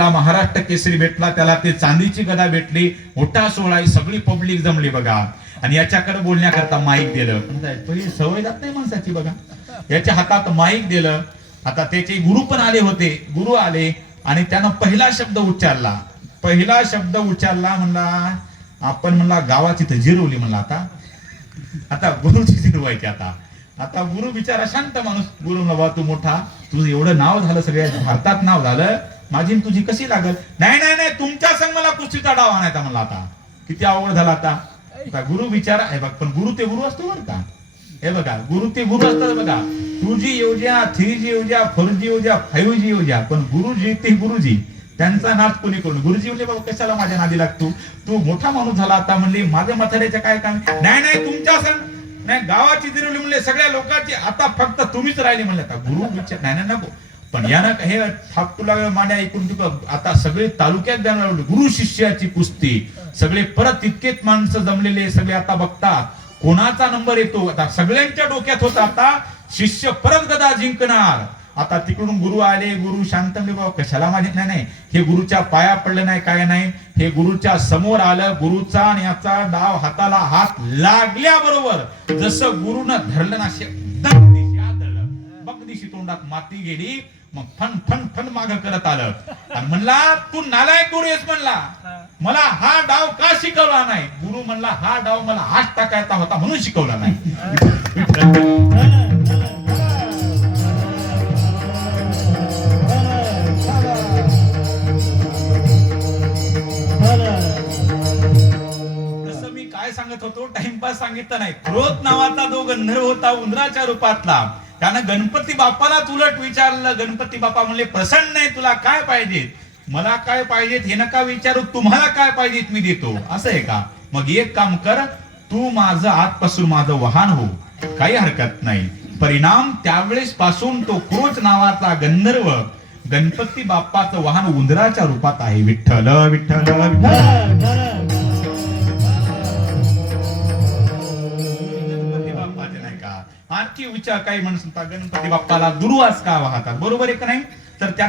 भेटला, महाराष्ट्र केसरी भेटला, त्याला ते चांदीची गदा भेटली, मोठा सोहळा, सगळी पब्लिक जमली बघा. आणि याच्याकडे बोलण्याकरता माईक दिलं. पहिली सवय जात नाही माणसाची बघा. याच्या हातात माईक दिलं. आता त्याचे गुरु पण आले होते. गुरु आले आणि त्यानं पहिला शब्द उच्चारला. म्हणला आपण म्हणला गावाची तर जिरवली म्हणला. आता गुरुची जिरवायची. आता गुरु बिचारा शांत माणूस. गुरु बाबा तू मोठा, तुझं एवढं नाव झालं, सगळ्या भारतात नाव झालं, माझी तुझी कशी लागल? नाही तुमच्या संग मला कुस्तीचा डाव आणायचा म्हणला. आता किती अवघड झाला. आता गुरु बिचारा हे बघ, पण गुरु ते गुरु असतो बरं का. हे बघा, गुरु ते गुरु असतात बघा. 2G येऊ द्या, 3G येऊ द्या, 4G येऊ द्या, 5G येऊ द्या, पण गुरुजी ते गुरुजी, त्यांचा नाद कोणी करून. गुरुजी म्हणले बाबा कशाला माझ्या नादी लागतो, तू मोठा माणूस झाला. आता म्हणले माझ्या म्हाताऱ्याच्या काय काम. नाही तुमच्या संग नाही, गावाची जिरवली म्हणले, सगळ्या लोकांची, आता फक्त तुम्हीच राहिली म्हणले. आता गुरु विचार नाही नको, पण यानं हे फाटूला मांड्या ऐकून आता सगळे तालुक्यात जाणार गुरु शिष्याची कुस्ती. सगळे परत तितकेच माणसं जमलेले, सगळे आता बघतात कोणाचा नंबर येतो. आता सगळ्यांच्या डोक्यात होता आता शिष्य परत गदा जिंकणार. आता तिकडून गुरु आले. गुरु शांत म्हणजे बाबा कशाला माझे नाही, हे गुरुच्या पाया पडलं नाही, काय नाही, हे गुरुच्या समोर आलं. गुरुचा आणि याचा डाव हाताला हात लागल्याबरोबर जसं गुरुनं धरलं ना, बगदिशी तोंडात माती गेली. मग फन फन फन माग करत आलं आणि म्हणला तू नालायक गुरु आहेस म्हणला, मला हा डाव का शिकवला नाही. गुरु म्हणला हा डाव मला हात टाकायचा होता म्हणून शिकवला नाही. तसं मी काय सांगत होतो, टाइमपास सांगितलं नाही. क्रोध नावाचा जो गंधर्व होता उंदराच्या रूपातला, त्यानं गणपती बाप्पालाच उलट विचारलं. गणपती बाप्पा म्हणले प्रसन्न आहे, तुला काय पाहिजे? मला काय पाहिजेत हे नका विचारू, तुम्हाला काय पाहिजेत मी देतो. असं आहे का? मग एक काम कर, तू माझं आजपासून माझं वाहन हो, काही हरकत नाही. परिणाम त्यावेळेस पासून तो क्रोध नावाचा गंधर्व गणपती बाप्पाचं वाहन उंदराच्या रूपात आहे. विठ्ठल विठ्ठल गणपती बाप्पाचे नाही का आणखी विचार काही म्हणत गणपती बाप्पाला दुर्वास का वाहतात, बरोबर आहे का नाही? तर त्या